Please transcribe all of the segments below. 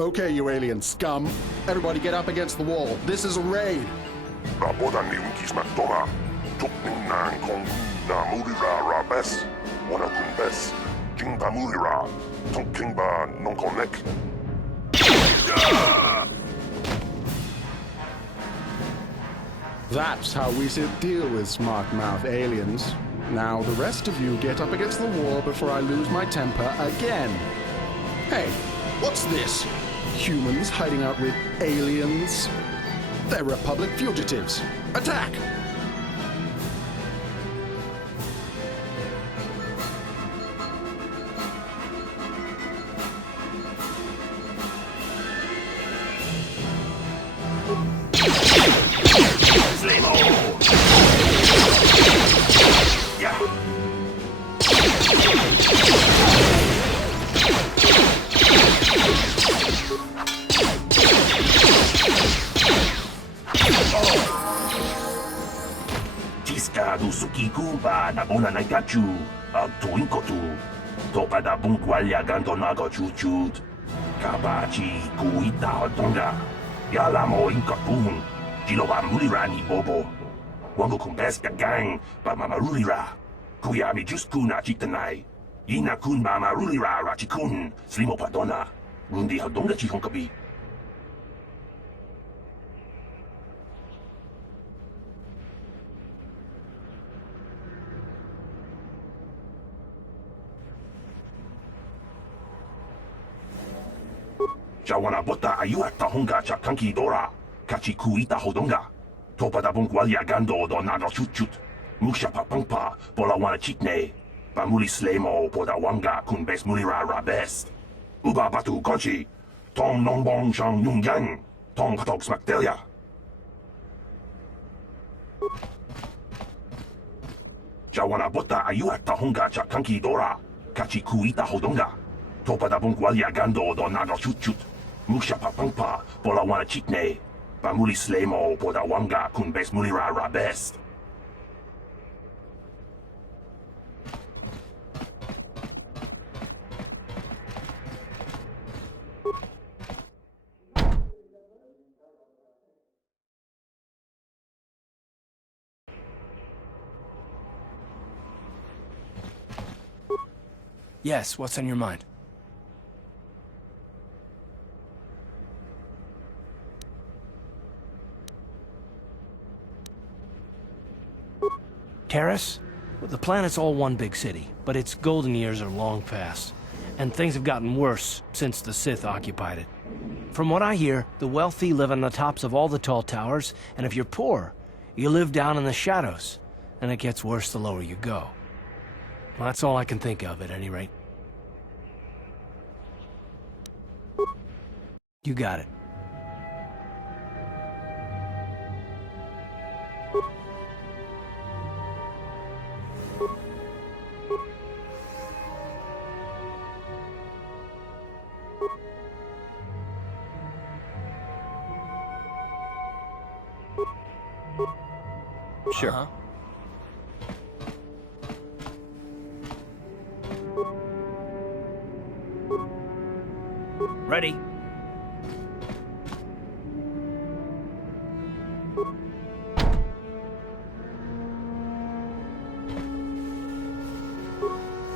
Okay, you alien scum. Everybody get up against the wall. This is a raid. Rapoda ni unkismat tora. Tukning nang kong na mulira rabes. Wana kunbes. Kingba mulira. Tonk kingba non konek. That's how we should deal with smart-mouth aliens. Now, the rest of you get up against the wall before I lose my temper again. Hey, what's this? Humans hiding out with aliens? They're Republic fugitives. Attack! Suki Kumba na bona na gachu ag tuing kotu topa da bungwalya ganto na go chuchut kabachi kuita hotonga yala mo inkapun jiloba mulirani bobo wango kumbes ka gang ba mamarulira kuya mi juskuna chitanai ina kun ba marulira rachikun slimo padona rundi hotonga chihonkabi Jawana bota ayuat tahonga cha kanki dora kachi kuita hodonga topa da bungwalia gando do nado chutchut musha papangpa pola wana chitne pamuli slemo poda wanga kun bes mulira rabest uba batu konchi tong nongbong shang nyungyang tong katok smaktelia Jawana bota ayuat tahonga cha kanki dora kachi kuita hodonga topa da bungwalia gando do nado chutchut Musha papangpa pola wana chitne pamuli slemo poda wanga kun bes mulira rabest Yes, what's on your mind? Terrace? Well, the planet's all one big city, but its golden years are long past. And things have gotten worse since the Sith occupied it. From what I hear, the wealthy live on the tops of all the tall towers, and if you're poor, you live down in the shadows. And it gets worse the lower you go. Well, that's all I can think of, at any rate. You got it. Sure. Ready?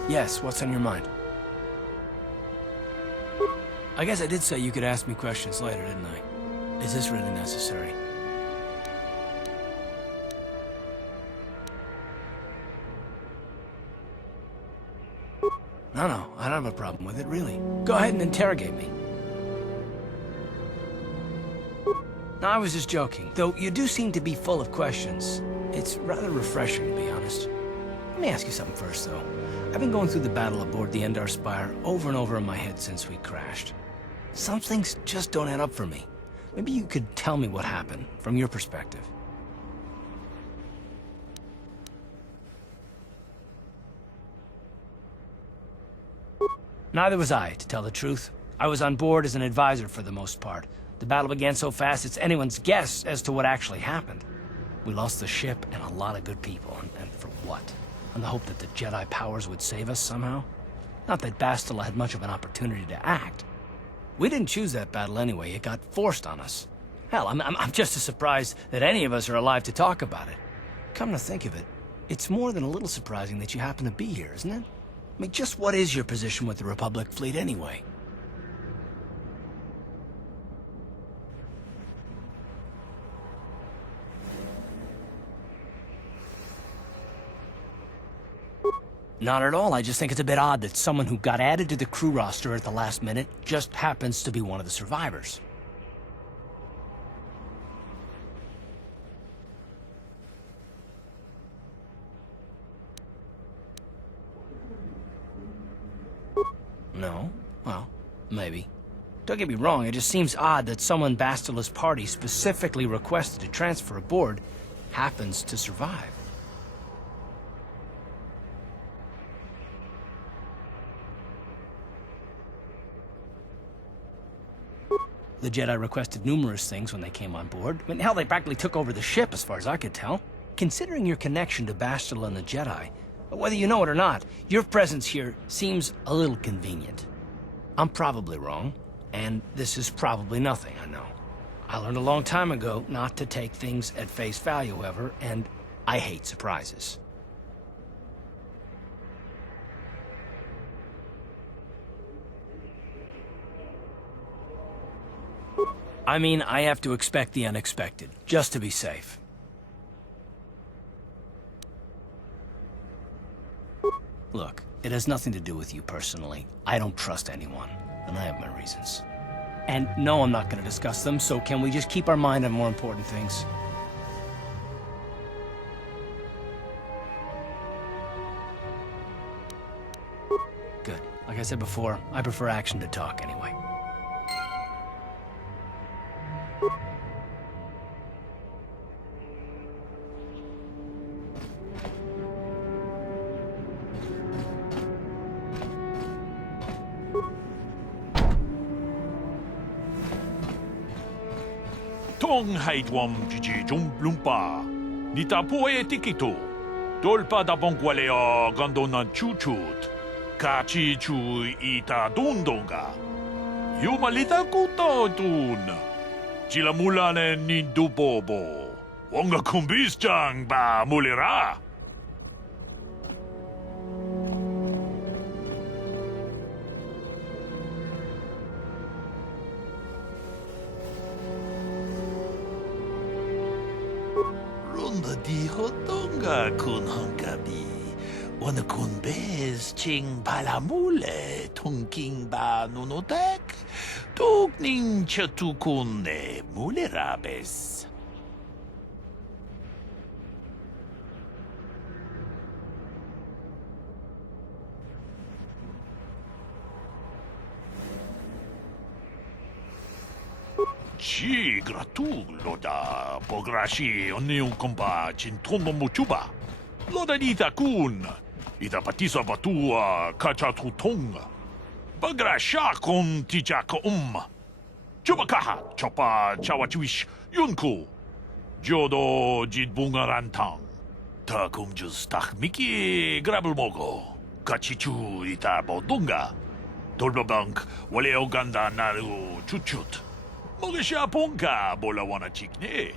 Yes, what's on your mind? I guess I did say you could ask me questions later, didn't I? Is this really necessary? No, I don't have a problem with it, really. Go ahead and interrogate me. No, I was just joking. Though you do seem to be full of questions. It's rather refreshing, to be honest. Let me ask you something first, though. I've been going through the battle aboard the Endar Spire over and over in my head since we crashed. Some things just don't add up for me. Maybe you could tell me what happened, from your perspective. Neither was I, to tell the truth. I was on board as an advisor for the most part. The battle began so fast it's anyone's guess as to what actually happened. We lost the ship and a lot of good people, and for what? On the hope that the Jedi powers would save us somehow? Not that Bastila had much of an opportunity to act. We didn't choose that battle anyway. It got forced on us. Hell, I'm just as surprised that any of us are alive to talk about it. Come to think of it, it's more than a little surprising that you happen to be here, isn't it? I mean, just what is your position with the Republic fleet anyway? Not at all. I just think it's a bit odd that someone who got added to the crew roster at the last minute just happens to be one of the survivors. No? Well, maybe. Don't get me wrong, it just seems odd that someone Bastila's party specifically requested to transfer aboard happens to survive. The Jedi requested numerous things when they came on board. I mean, hell, they practically took over the ship, as far as I could tell. Considering your connection to Bastila and the Jedi, whether you know it or not, your presence here seems a little convenient. I'm probably wrong, and this is probably nothing, I know. I learned a long time ago not to take things at face value, however, and I hate surprises. I mean, I have to expect the unexpected, just to be safe. Look, it has nothing to do with you personally. I don't trust anyone, and I have my reasons. And no, I'm not going to discuss them, so can we just keep our mind on more important things? Good. Like I said before, I prefer action to talk anyway. Tong haidwam jiji lumpa. Nita poe tikito. Dolpa da bongwalea gandona chuchut. Kachi chu ita dundonga. Yumalita kuto dun. Chila mulane nindubobo. Wonga kumbis chang ba mulira. Di hotonga kun hankabi. Wana kun bez ching palamule tongking ba nunotek. Tugning chatukune mulerabes. Ci gratulo da pograshi onion compa cintono muchuba. Loda dita kun. Ita patisa batua kacha tutonga. Bagrasha kon tijaka Chubakaha chopa chawachuish yunku. Jodo jidbungarantang. Takum just miki grabelmogo. Kachichu ita bodunga. Dolbabank wale oganda naru chuchut. Mogisha ponka bola wana chikne.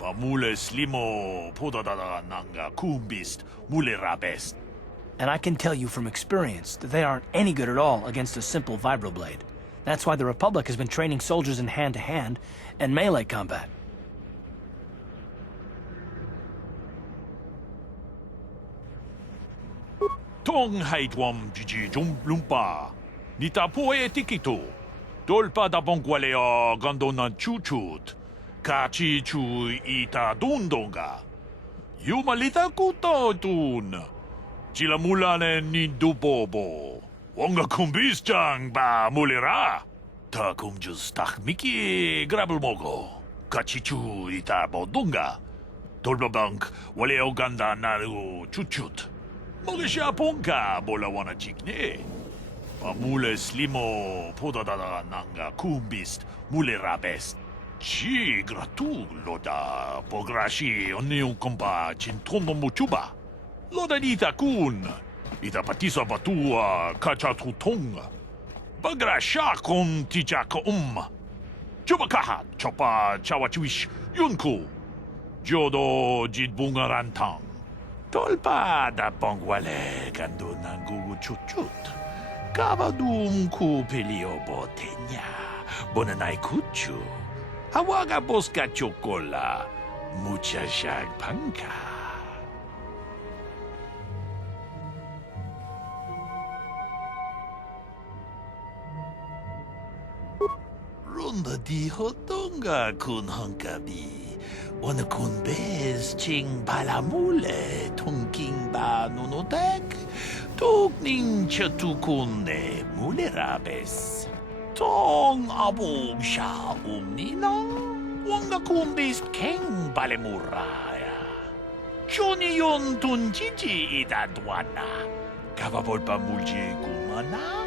Bamule slimo podadada nanga kumbist mule rabest. And I can tell you from experience that they aren't any good at all against a simple vibroblade. That's why the Republic has been training soldiers in hand-to-hand and melee combat. Tong haidwam jiji lumpa. Nita poe tikito. Dolpa da bongwalea gandona chuchut. Kachi chu ita dundonga. Yumalita kuto dun. Chila mulane nindubobo. Wonga kumbis chang ba mulira. Takum just miki grabelmogo. Kachi chu ita bodunga. Dolbabank wale oganda naru chuchut. Mogisha ponka bola wana chikne. Bamule slimo podadada nanga kumbist mule rabest. Ci gratulo da pograshi onion compa cintono muchuba. Loda dita kun. Ita patisa batua kacha tutonga. Bagra siya kung tija ka Chubakahat, chopa chawachiwish, yunku. Jodo jid bungarantang. Tolpa da bongwale gando nangu chuchut. Kavadum ku pelio botenya. Bonanay kuchu. Hawaga boska chokola. Mucha shag panka. Ronda di hotonga kun hankabi. Wana kun bez ching balamule tongking ba nunotek. Tugning chatukune mulerabes. Tong abog sha umnina. Wanga kun bez keng balemuraya. Johnny yon tunjiji idadwana. Kavavolpa mulje kumana.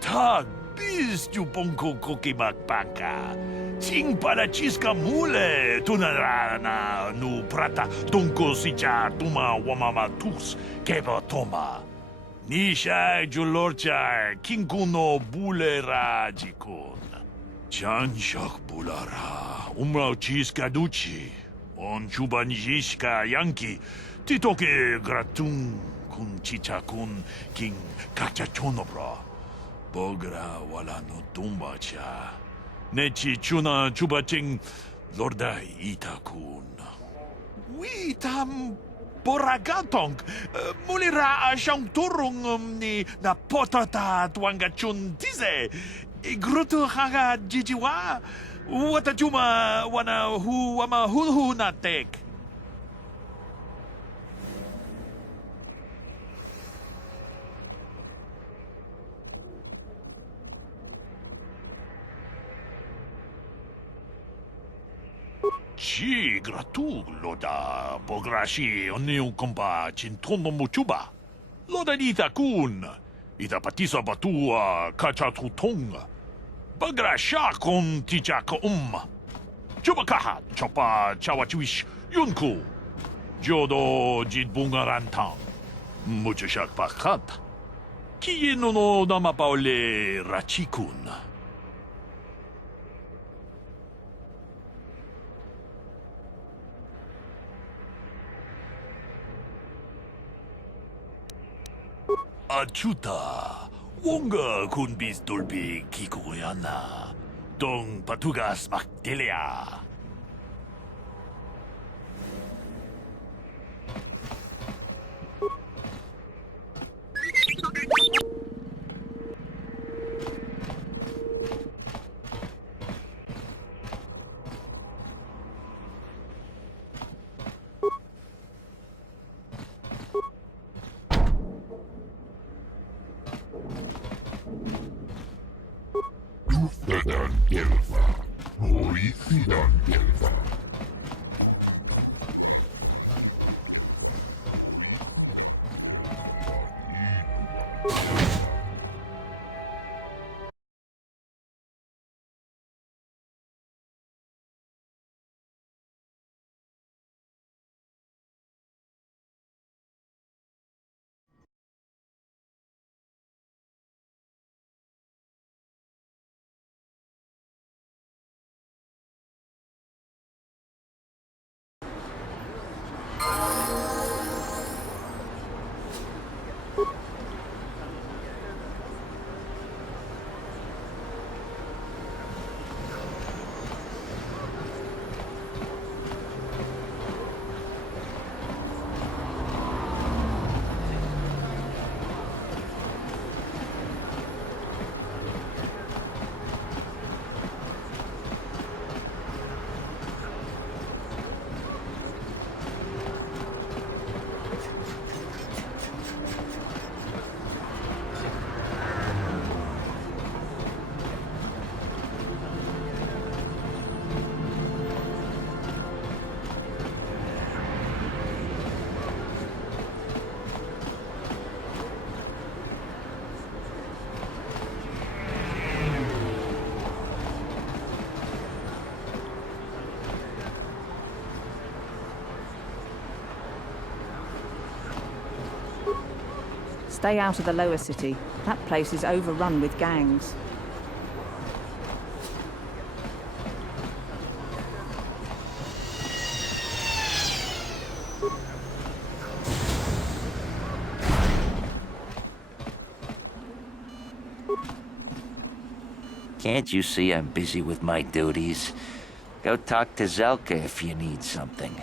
Tag bis ju bongko koki makpaka. Ting para chiska mule tunarana nu prata tunko sicha tuma wamama tus keba toma. Nisha julorcha kinkuno bulera jikun. Chan shak bulara umrao chiska duchi. On chuban jishka yanki titoke gratun kun chicha kun king kacha chonobra. Bogra wala no tumba cha. Nechi chuna chubaching lorda itakun. Witam boragatong. Mulira siyang turong ni na potata tuanga chun tize. Igruto haga jijiwa. Wata chuma wana hu wama hu natek. Ci gratu loda bograshi oniu kompa cintono muchuba. Loda dita kun. Ita patisa batua kacha tutonga. Bagrasha kon tijaka Chubakaha chopa chawachiwish yunku. Jodo jid bungarantang. Muchashak pakat. Kiye no namapaole rachikun. Achuta, wonga kun bis dolbi kikoyana, dong patugas maktelia. Duftadan Gelva, Horithidan Gelva. Stay out of the lower city. That place is overrun with gangs. Can't you see I'm busy with my duties? Go talk to Zelka if you need something.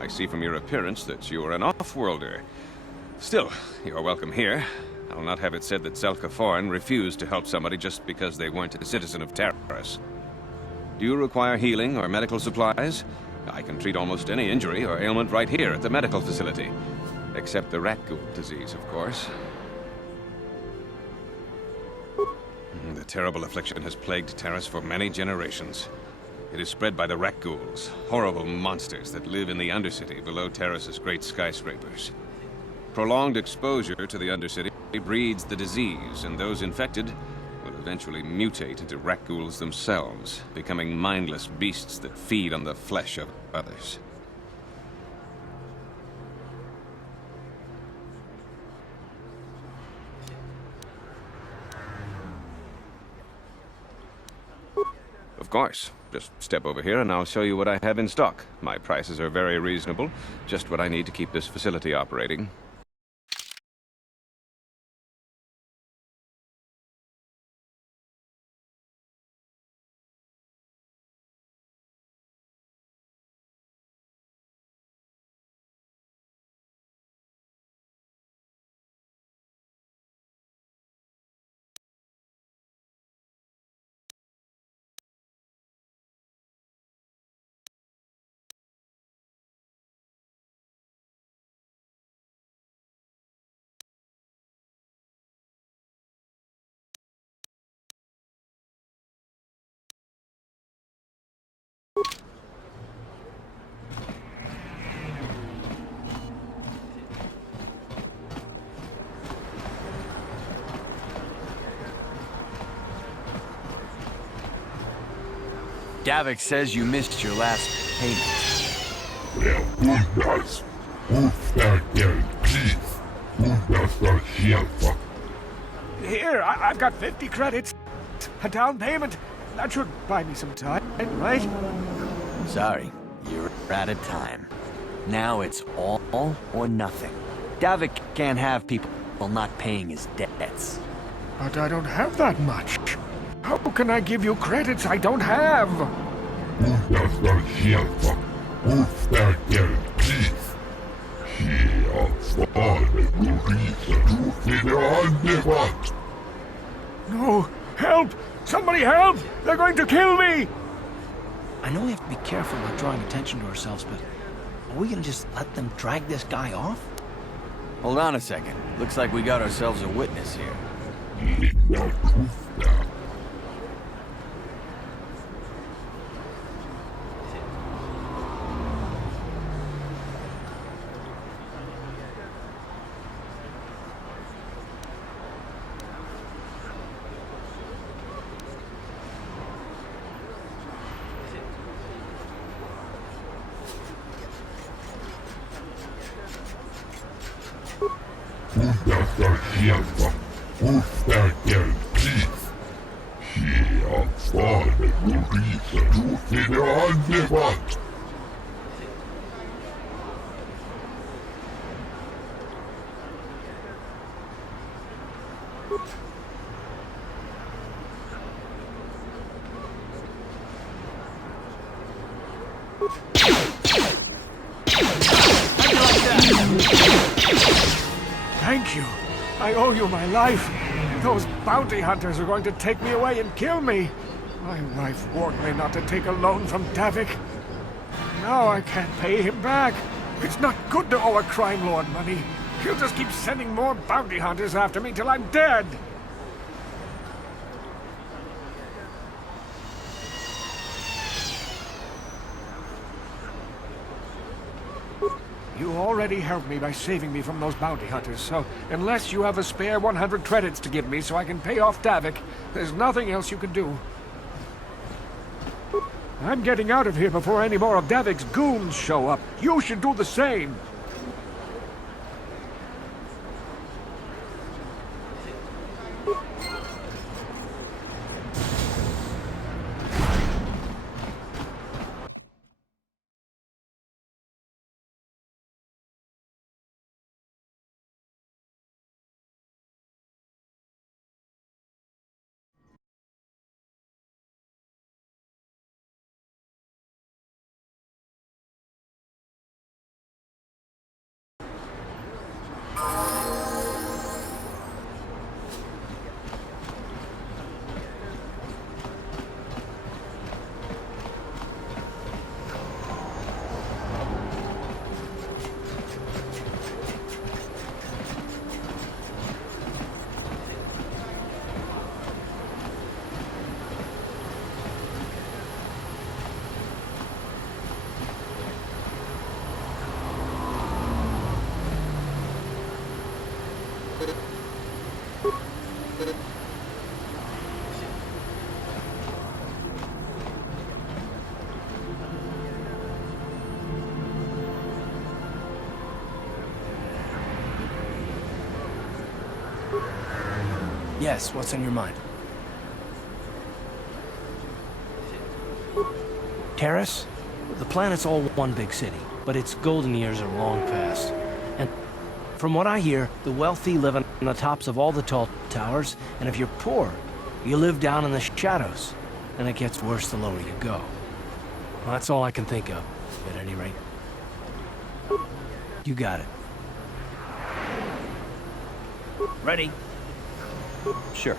I see from your appearance that you are an off-worlder. Still, you are welcome here. I'll not have it said that Zelka Foreign refused to help somebody just because they weren't a citizen of Terrace. Do you require healing or medical supplies? I can treat almost any injury or ailment right here at the medical facility. Except the rat ghoul disease, of course. The terrible affliction has plagued Terrace for many generations. It is spread by the rat ghouls, horrible monsters that live in the Undercity below Terrace's great skyscrapers. Prolonged exposure to the Undercity breeds the disease, and those infected will eventually mutate into rat ghouls themselves, becoming mindless beasts that feed on the flesh of others. Of course. Just step over here and I'll show you what I have in stock. My prices are very reasonable, just what I need to keep this facility operating. Davik says you missed your last payment. Here, I've got 50 credits. A down payment. That should buy me some time, right? Sorry, you're out of time. Now it's all or nothing. Davik can't have people not paying his debts. But I don't have that much. How can I give you credits I don't have? No! Help! Somebody help! They're going to kill me! I know we have to be careful about drawing attention to ourselves, but are we gonna just let them drag this guy off? Hold on a second. Looks like we got ourselves a witness here. Thank you. I owe you my life. Those bounty hunters are going to take me away and kill me. My wife warned me not to take a loan from Davik. Now I can't pay him back. It's not good to owe a crime lord money. He'll just keep sending more bounty hunters after me till I'm dead. You already helped me by saving me from those bounty hunters, so unless you have a spare 100 credits to give me so I can pay off Davik, there's nothing else you can do. I'm getting out of here before any more of Davik's goons show up. You should do the same. Yes, what's on your mind? Terrace? The planet's all one big city, but its golden years are long past. And from what I hear, the wealthy live on the tops of all the tall towers, and if you're poor, you live down in the shadows. And it gets worse the lower you go. Well, that's all I can think of, at any rate. You got it. Ready? Sure.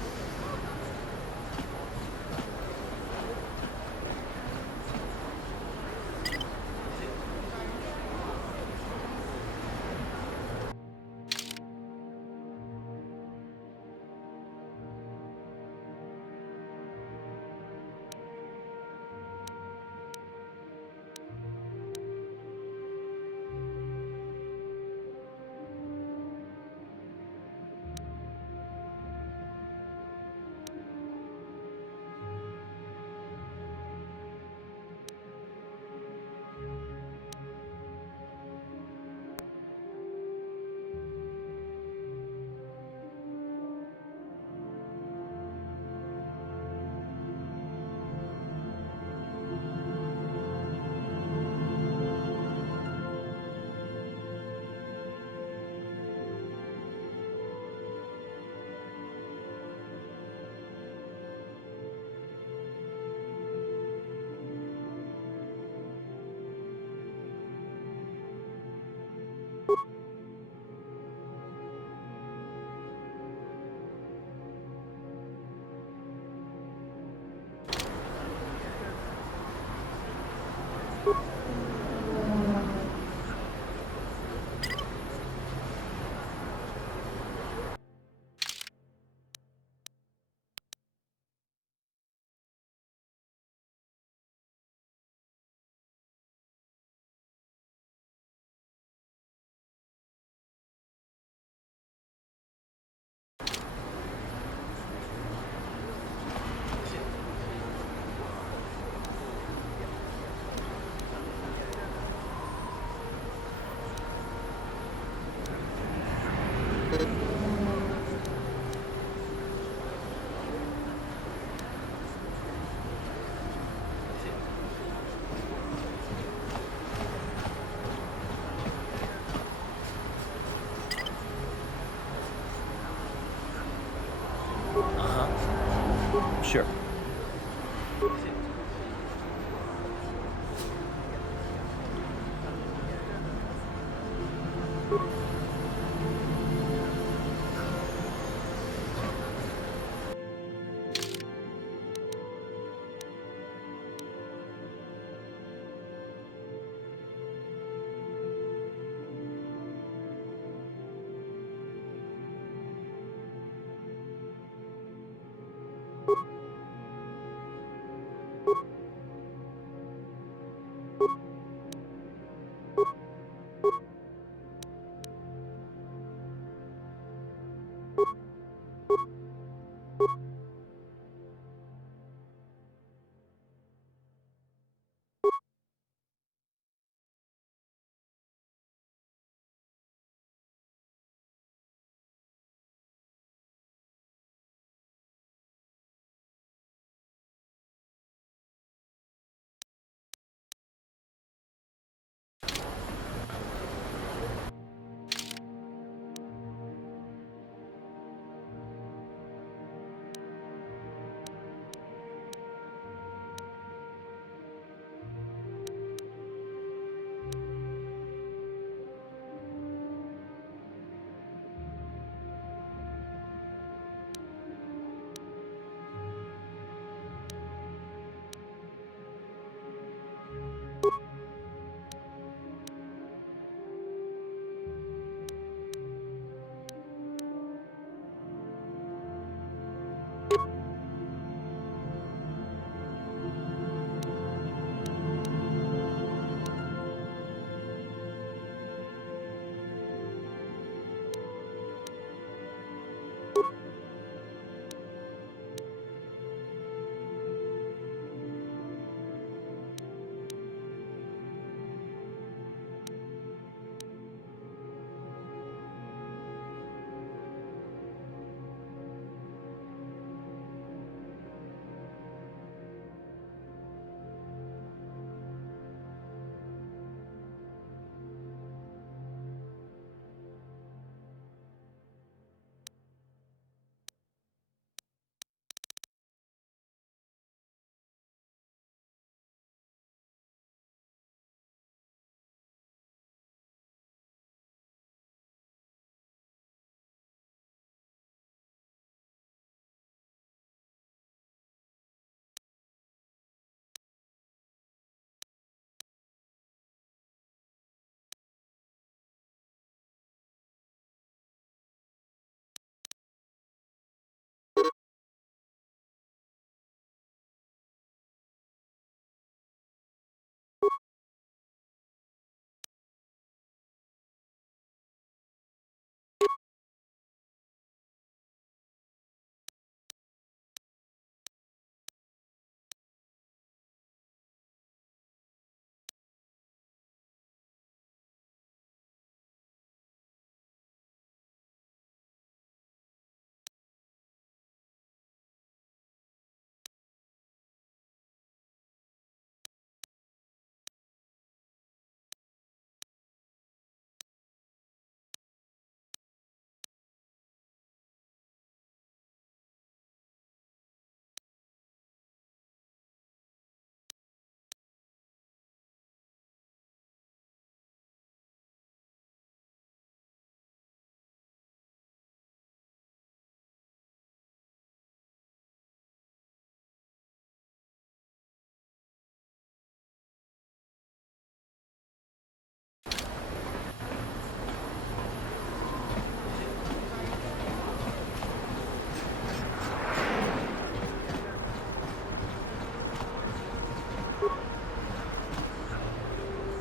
Sure.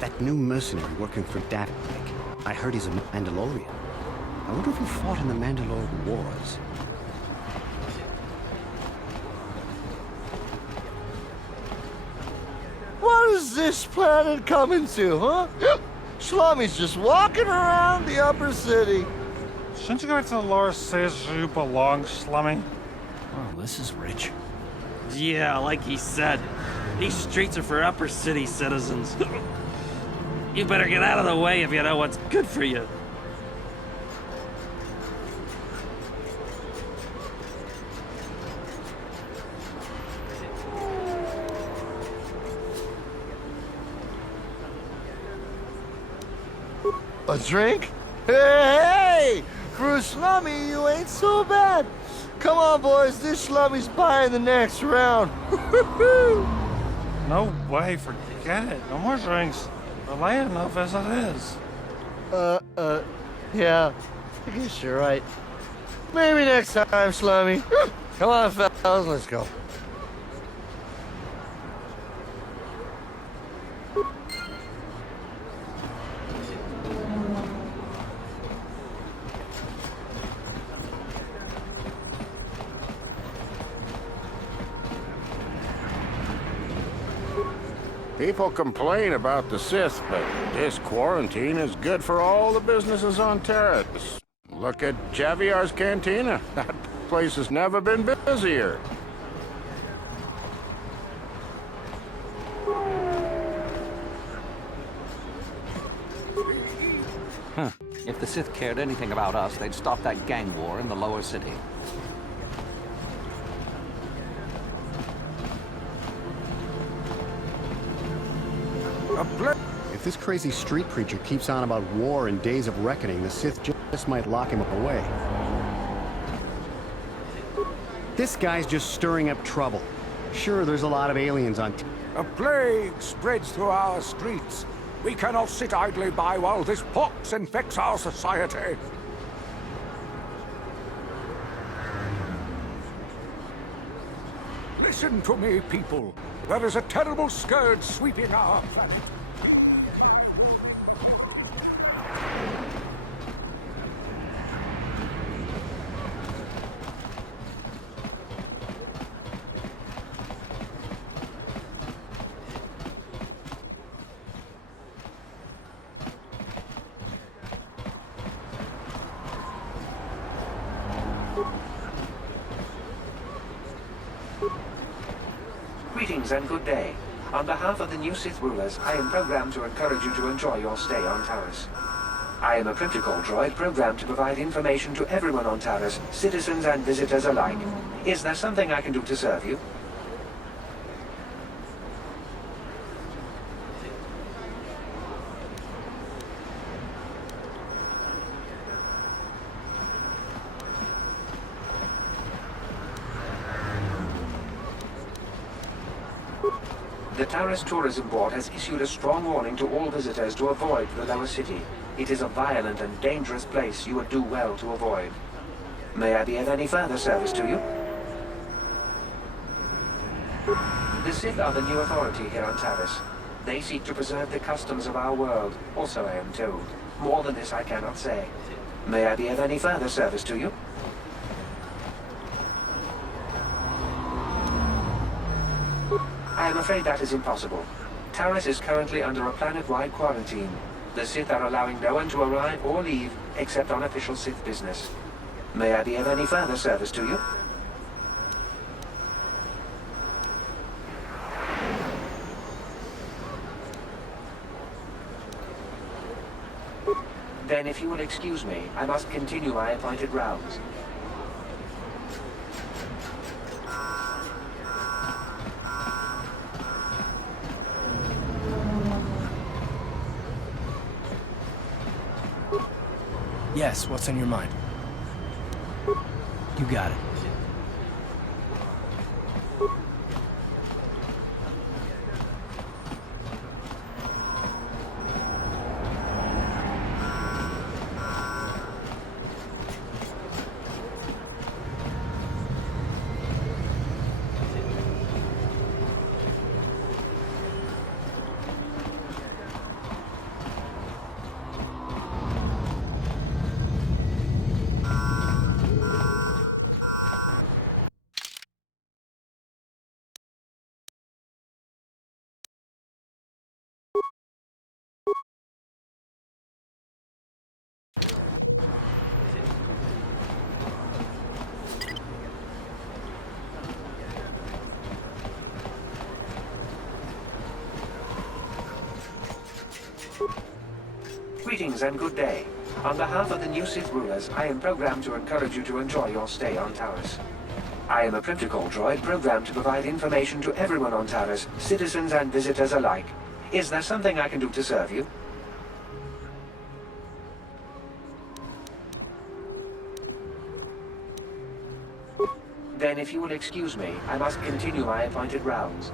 That new mercenary working for Davik. I heard he's a Mandalorian. I wonder if he fought in the Mandalorian Wars. What is this planet coming to, huh? Slummy's just walking around the upper city. Shouldn't you go to the lore says you belong, Slummy? Oh, this is rich. Yeah, like he said, these streets are for upper city citizens. You better get out of the way if you know what's good for you. A drink? Hey! For a Slummy, you ain't so bad. Come on, boys, this Slummy's buying the next round. No way, forget it. No more drinks. We're late enough as it is. Yeah. I guess you're right. Maybe next time, Slummy. Come on, fellas, let's go. People complain about the Sith, but this quarantine is good for all the businesses on Terrace. Look at Javier's Cantina. That place has never been busier. If the Sith cared anything about us, they'd stop that gang war in the lower city. If this crazy street preacher keeps on about war and days of reckoning, the Sith just might lock him away. This guy's just stirring up trouble. Sure, there's a lot of aliens on... A plague spreads through our streets. We cannot sit idly by while this pox infects our society. Listen to me, people. There is a terrible scourge sweeping our planet. Greetings and good day. On behalf of the new Sith rulers, I am programmed to encourage you to enjoy your stay on Taris. I am a protocol droid programmed to provide information to everyone on Taris, citizens and visitors alike. Is there something I can do to serve you? The Taris Tourism Board has issued a strong warning to all visitors to avoid the lower city. It is a violent and dangerous place you would do well to avoid. May I be of any further service to you? The Sith are the new authority here on Taris. They seek to preserve the customs of our world, also I am told. More than this I cannot say. May I be of any further service to you? I am afraid that is impossible. Taris is currently under a planet-wide quarantine. The Sith are allowing no one to arrive or leave except on official Sith business. May I be of any further service to you? Then if you will excuse me, I must continue my appointed rounds. Yes, what's on your mind? You got it. Greetings and good day. On behalf of the new Sith rulers, I am programmed to encourage you to enjoy your stay on Taris. I am a protocol droid programmed to provide information to everyone on Taris, citizens and visitors alike. Is there something I can do to serve you? Then if you will excuse me, I must continue my appointed rounds.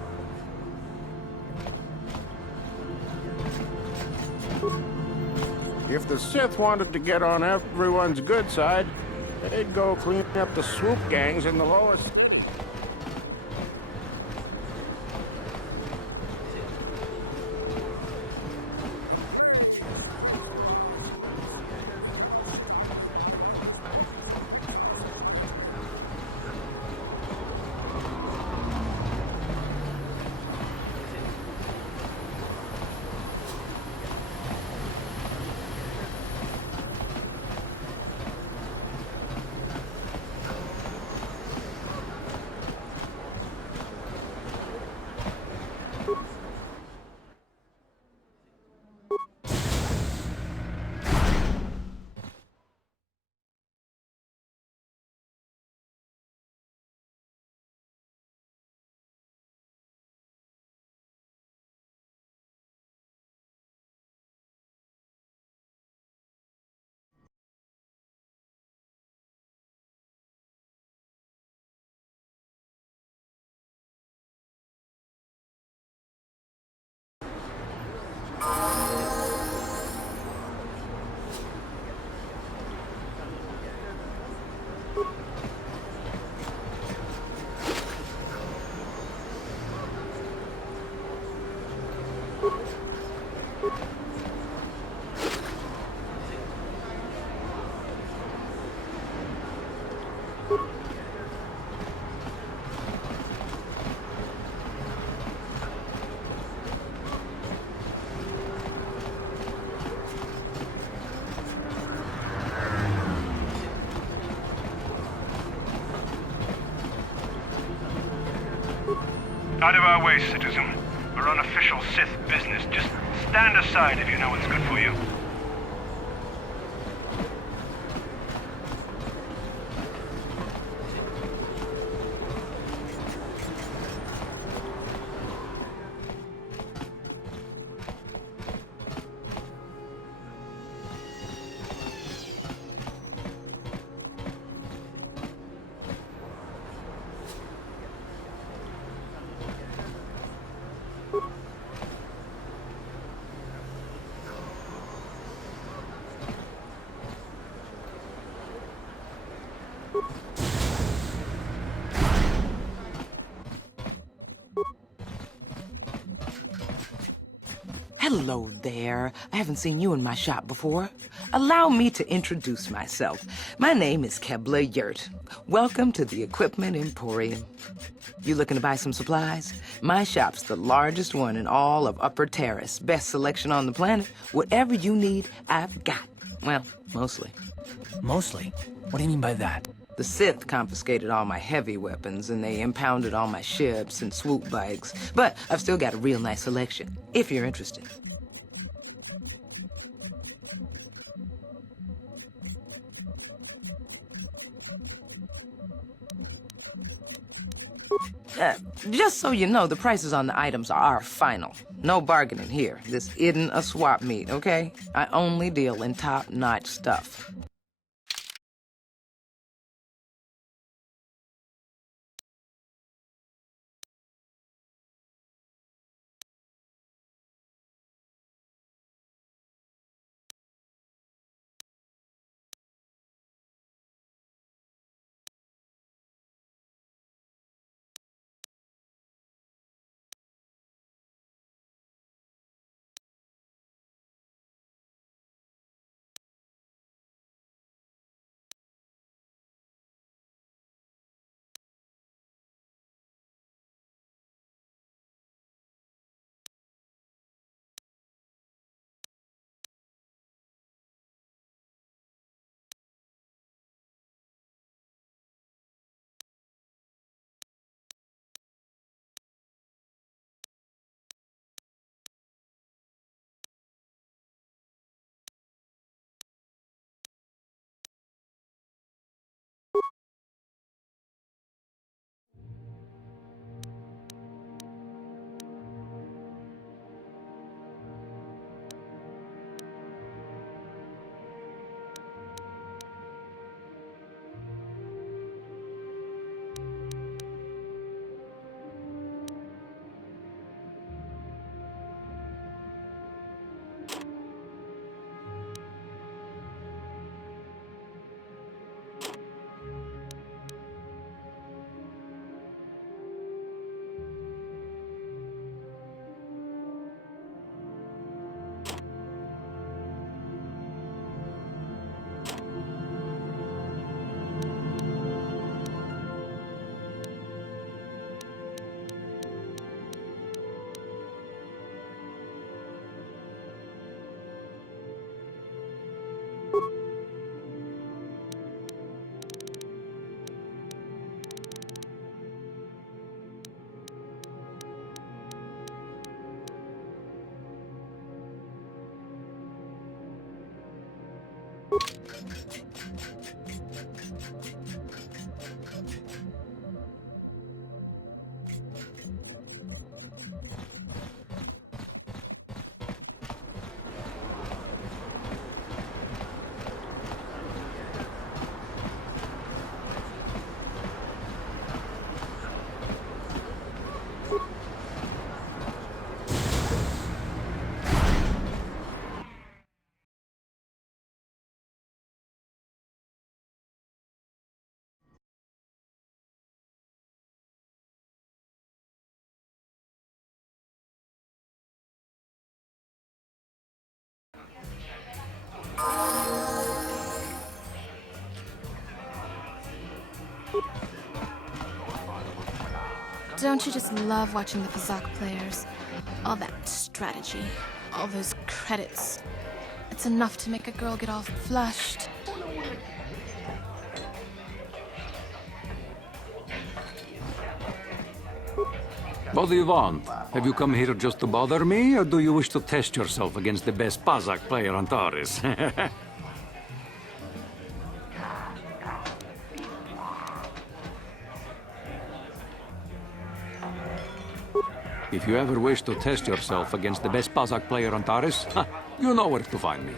If the Sith wanted to get on everyone's good side, They'd go clean up the swoop gangs in the lowest. Out of our way, citizen. We're on official Sith business. Just stand aside if you know what's good for you. Hello there. I haven't seen you in my shop before. Allow me to introduce myself. My name is Kebla Yurt. Welcome to the Equipment Emporium. You looking to buy some supplies? My shop's the largest one in all of Upper Terrace. Best selection on the planet. Whatever you need, I've got. Well, mostly. Mostly? What do you mean by that? The Sith confiscated all my heavy weapons, and they impounded all my ships and swoop bikes. But I've still got a real nice selection, if you're interested. Just so you know, the prices on the items are final. No bargaining here. This isn't a swap meet, okay? I only deal in top-notch stuff. Don't you just love watching the Pazak players? All that strategy, all those credits. It's enough to make a girl get all flushed. What do you want? Have you come here just to bother me, or do you wish to test yourself against the best Pazak player on Taris? If you ever wish to test yourself against the best Pazak player on Taris, you know where to find me.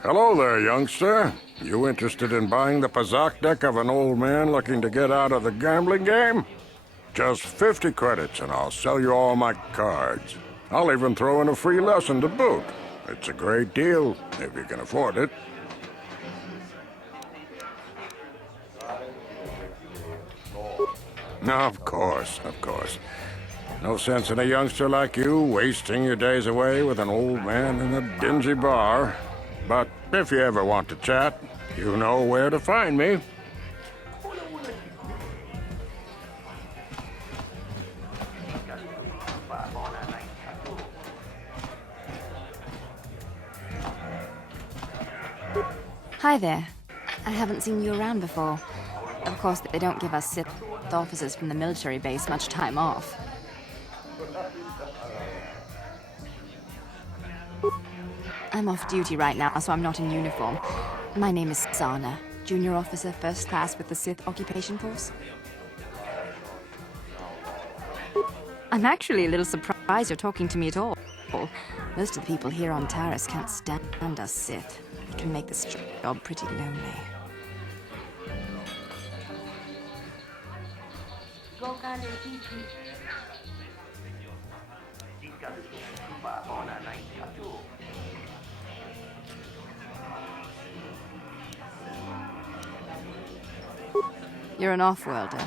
Hello there, youngster. You interested in buying the Pazak deck of an old man looking to get out of the gambling game? Just 50 credits and I'll sell you all my cards. I'll even throw in a free lesson to boot. It's a great deal, if you can afford it. Of course, of course. No sense in a youngster like you wasting your days away with an old man in a dingy bar. But if you ever want to chat, you know where to find me. Hi there. I haven't seen you around before. Of course, they don't give us Sith officers from the military base much time off. I'm off duty right now, so I'm not in uniform. My name is Sana, junior officer, first class with the Sith occupation force. I'm actually a little surprised you're talking to me at all. Most of the people here on Taris can't stand us Sith. It can make this job pretty lonely. You're an off-worlder.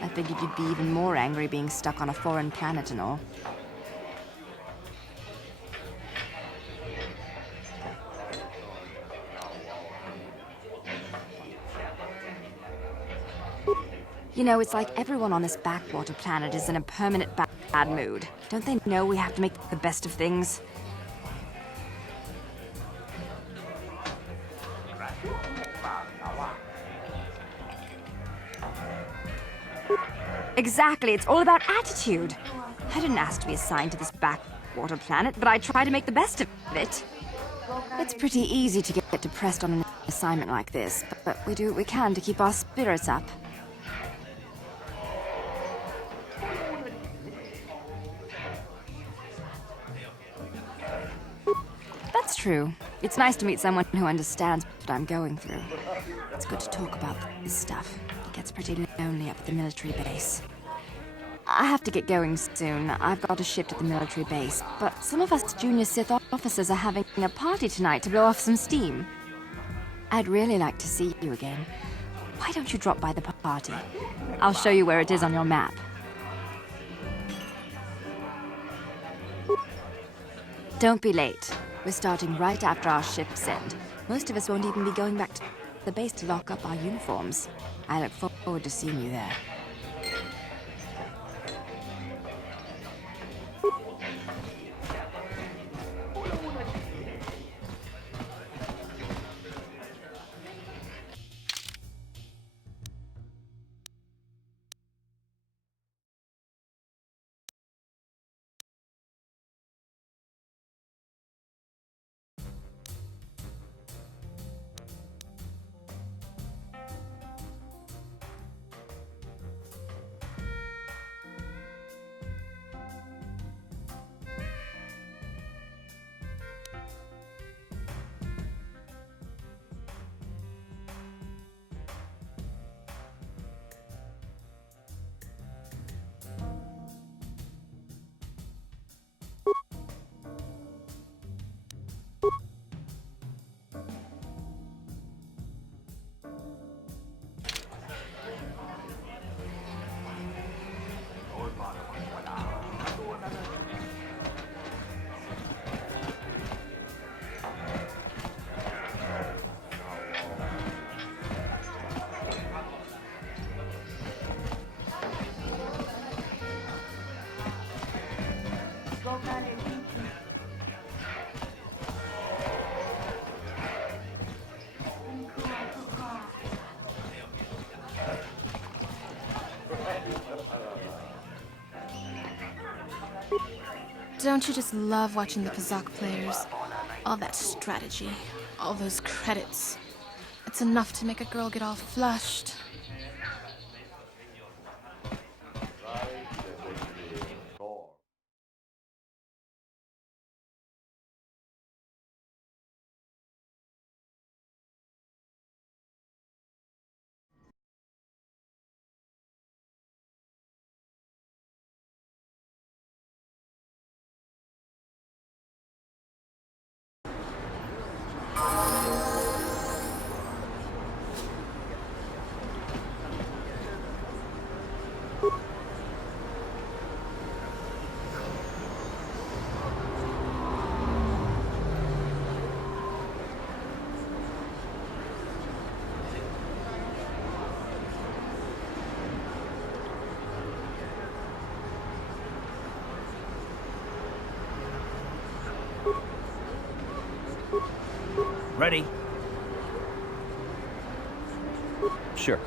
I figured you'd be even more angry being stuck on a foreign planet and all. You know, it's like everyone on this backwater planet is in a permanent bad mood. Don't they know we have to make the best of things? Exactly, it's all about attitude. I didn't ask to be assigned to this backwater planet, but I try to make the best of it. It's pretty easy to get depressed on an assignment like this, but we do what we can to keep our spirits up. That's true. It's nice to meet someone who understands what I'm going through. It's good to talk about this stuff. It gets pretty lonely up at the military base. I have to get going soon. I've got a shift at the military base, but some of us junior Sith officers are having a party tonight to blow off some steam. I'd really like to see you again. Why don't you drop by the party? I'll show you where it is on your map. Don't be late. We're starting right after our shifts end. Most of us won't even be going back to the base to lock up our uniforms. I look forward to seeing you there. Don't you just love watching the Kazakh players? All that strategy, all those credits. It's enough to make a girl get all flushed. Ready? Sure.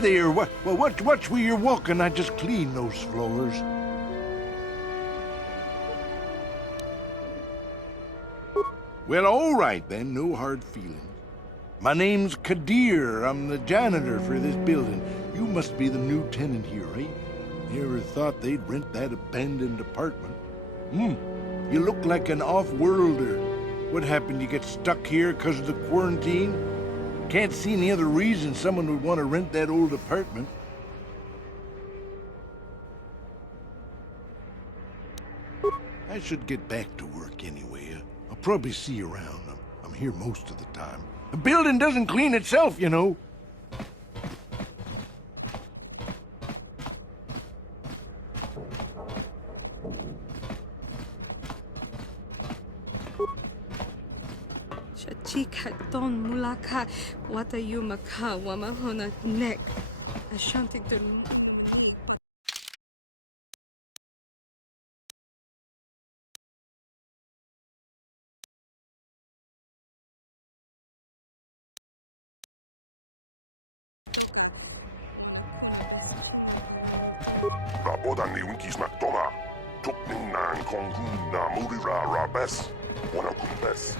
there. Watch where you're walking. I just cleaned those floors. Well, all right then. No hard feelings. My name's Kadir. I'm the janitor for this building. You must be the new tenant here, eh? Never thought they'd rent that abandoned apartment. You look like an off-worlder. What happened? You get stuck here because of the quarantine? Can't see any other reason someone would want to rent that old apartment. I should get back to work anyway. I'll probably see you around. I'm here most of the time. The building doesn't clean itself, you know. Chika don mulaka watayumaka wamahona neck. Ashanti dun. Rabodan ni unkis McDonough. Tukning nan kongun na murira rabes. Wana kumbes.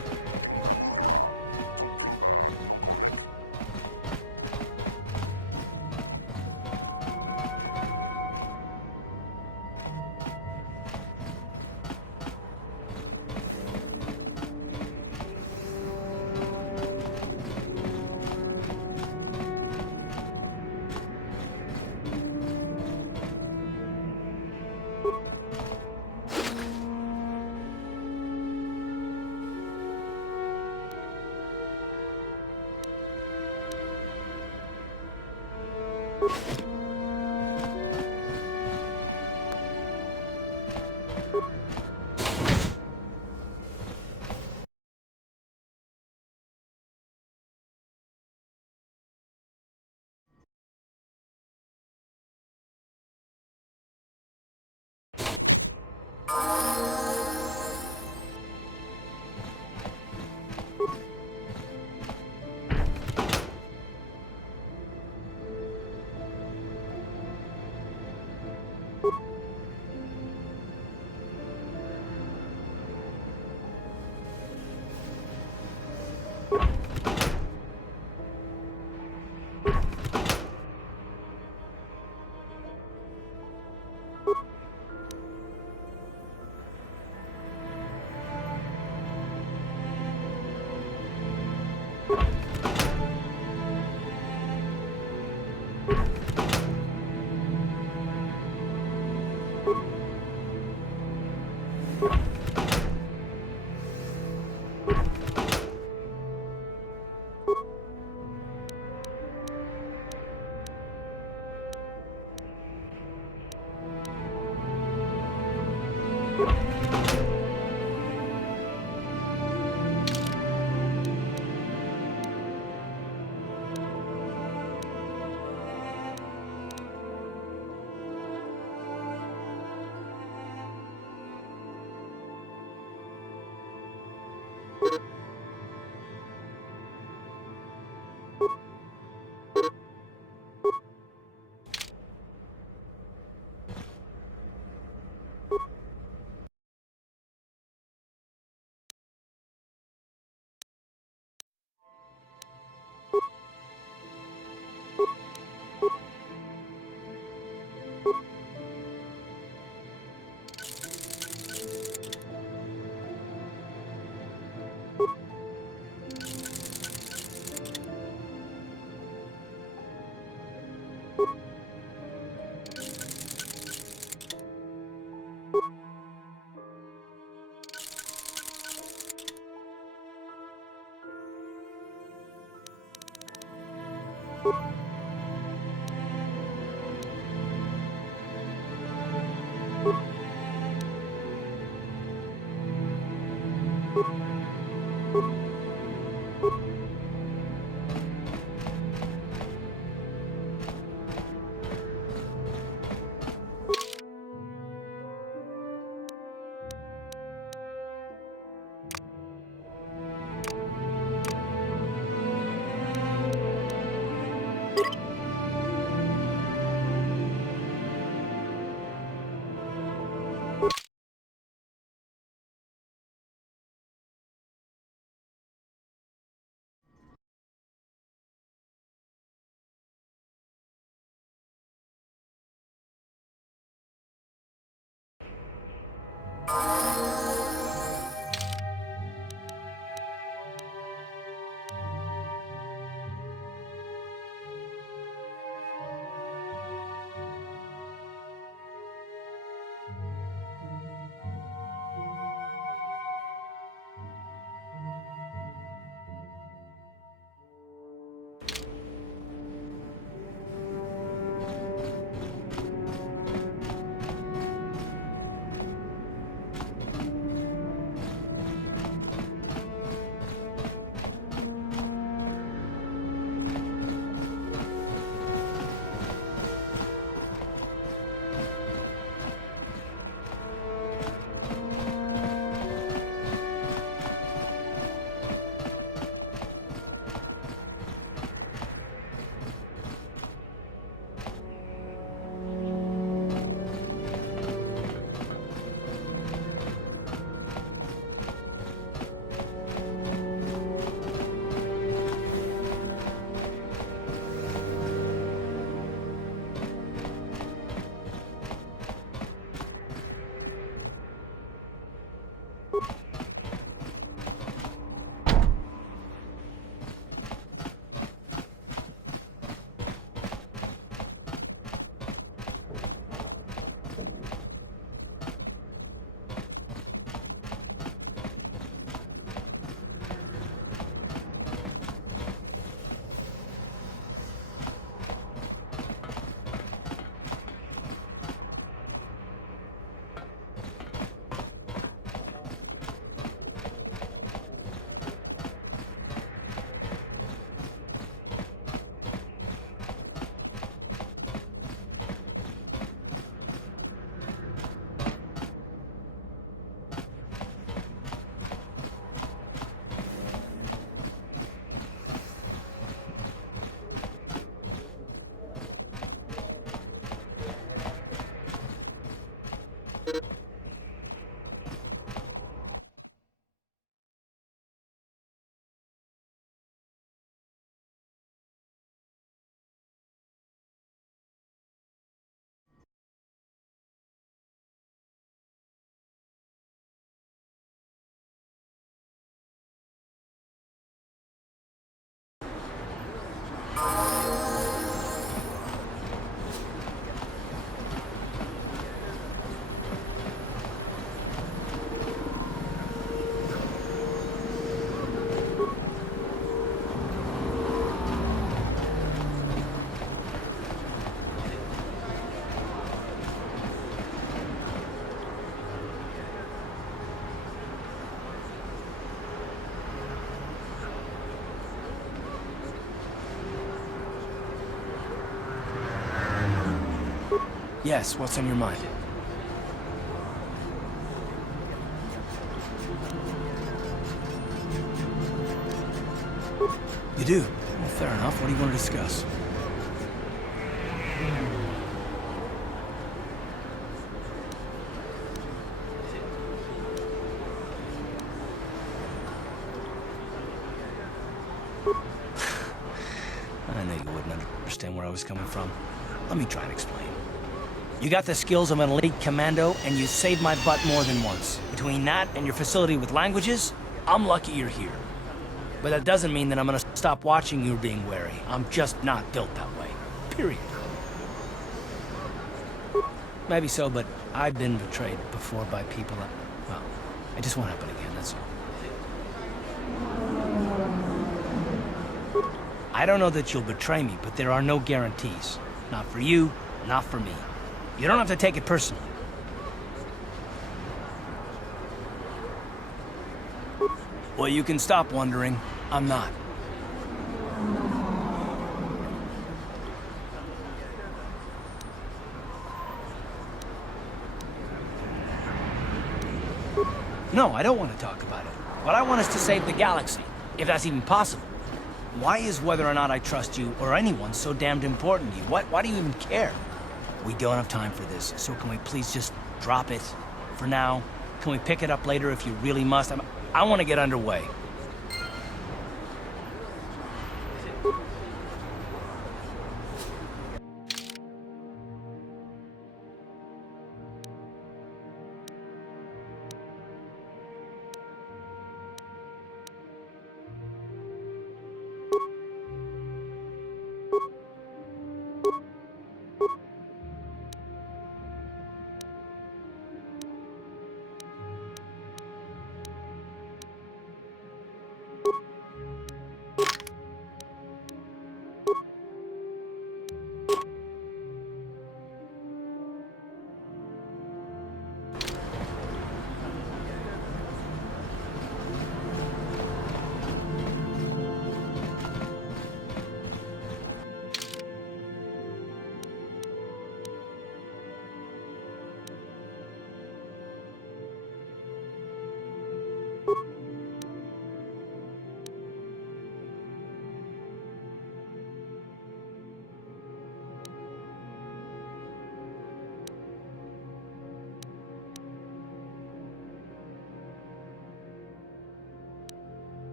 Yes, what's on your mind? You do? Well, fair enough. What do you want to discuss? I knew you wouldn't understand where I was coming from. Let me try and explain. You got the skills of an elite commando, and you saved my butt more than once. Between that and your facility with languages, I'm lucky you're here. But that doesn't mean that I'm gonna stop watching you being wary. I'm just not built that way. Period. Maybe so, but I've been betrayed before by people that... Well, it just won't happen again, that's all. I don't know that you'll betray me, but there are no guarantees. Not for you, not for me. You don't have to take it personally. Well, you can stop wondering. I'm not. No, I don't want to talk about it. What I want is to save the galaxy, if that's even possible. Why is whether or not I trust you or anyone so damned important to you? Why do you even care? We don't have time for this, so can we please just drop it for now? Can we pick it up later if you really must? I want to get underway.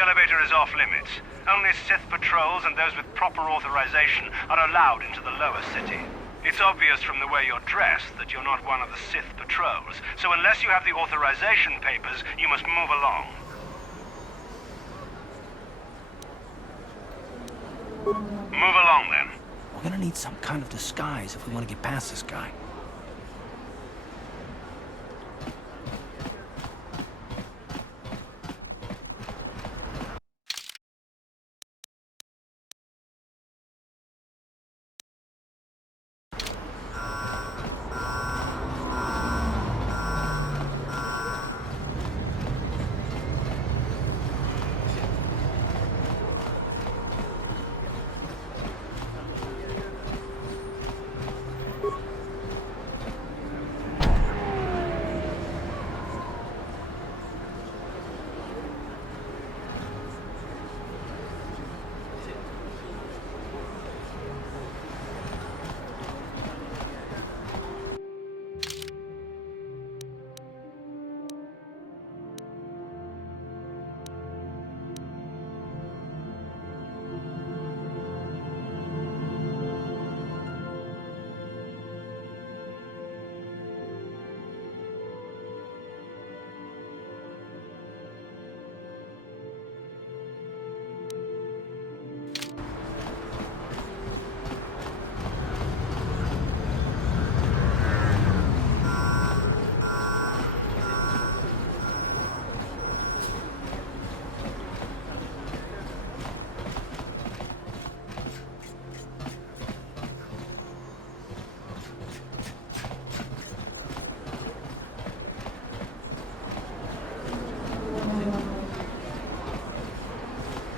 elevator is off limits. Only Sith patrols and those with proper authorization are allowed into the lower city. It's obvious from the way you're dressed that you're not one of the Sith patrols, so unless you have the authorization papers, you must move along. Move along, then. We're gonna need some kind of disguise if we want to get past this guy.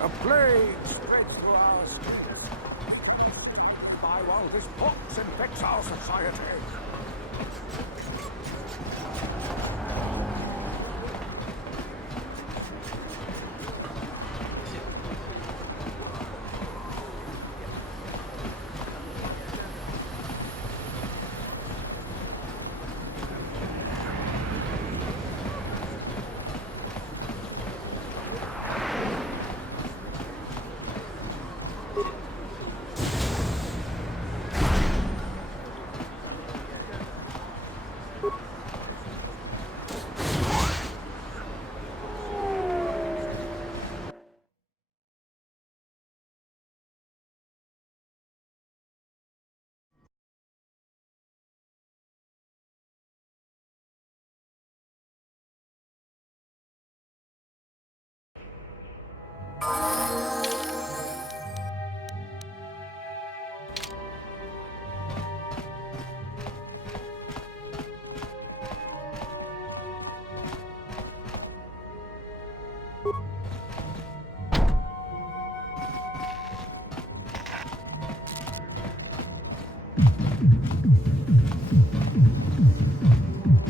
A plague straight through our state. By wildest pox infects our society.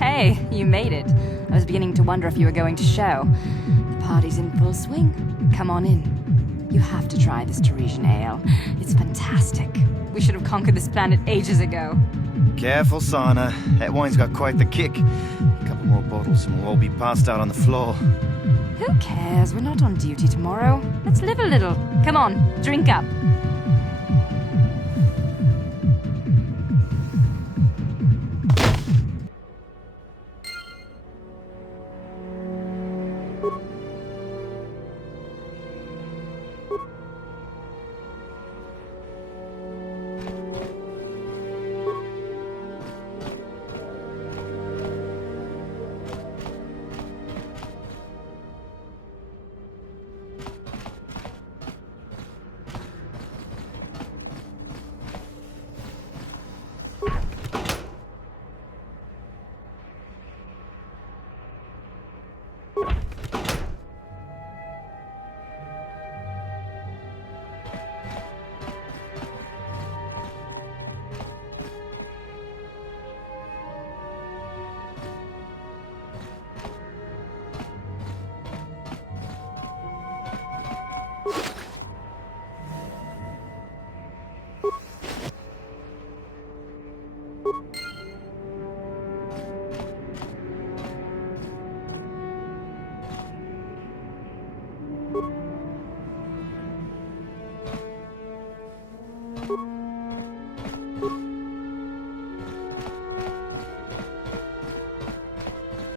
Hey, you made it. I was beginning to wonder if you were going to show. The party's in full swing. Come on in. You have to try this Teresian ale. It's fantastic. We should have conquered this planet ages ago. Careful, Sana. That wine's got quite the kick. A couple more bottles and we'll all be passed out on the floor. Who cares? We're not on duty tomorrow. Let's live a little. Come on, drink up. you you.